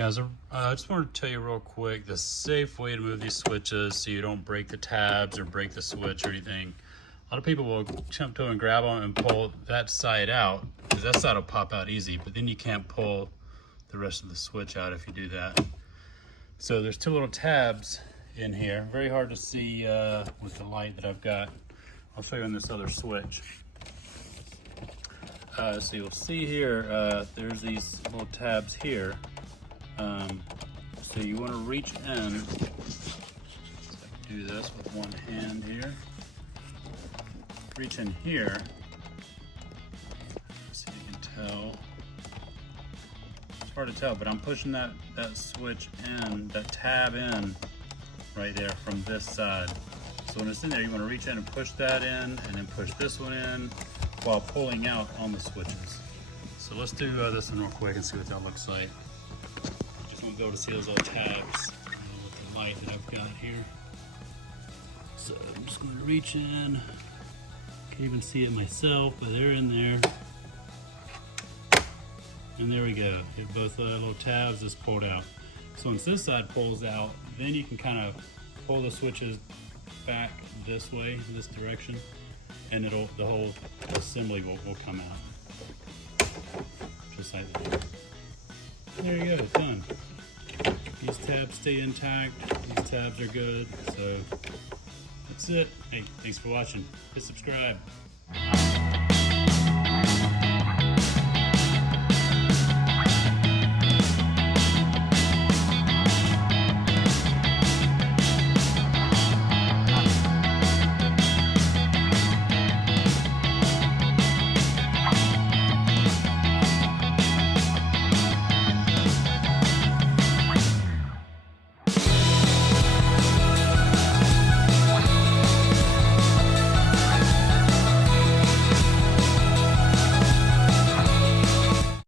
Guys, I just wanted to tell you real quick the safe way to move these switches so you don't break the tabs or break the switch or anything. A lot of people will jump to and grab them and pull that side out, because that side will pop out easy, but then you can't pull the rest of the switch out if you do that. So there's two little tabs in here, very hard to see with the light that I've got. I'll show you on this other switch. So you'll see here, there's these little tabs here. So you want to reach in, so I can do this with one hand here, reach in here, so you can tell, it's hard to tell, but I'm pushing that switch in, that tab in right there from this side. So when it's in there, you want to reach in and push that in, and then push this one in while pulling out on the switches. So let's do this one real quick and see what that looks like. Won't be able to see those little tabs with the light that I've got here. So I'm just going to reach in. Can't even see it myself, but they're in there. And there we go. Both little tabs is pulled out. So once this side pulls out, then you can kind of pull the switches back this way, this direction, and the whole assembly will come out. Just like that. There you go, done. These tabs stay intact, these tabs are good, so that's it. Hey, thanks for watching. Hit subscribe.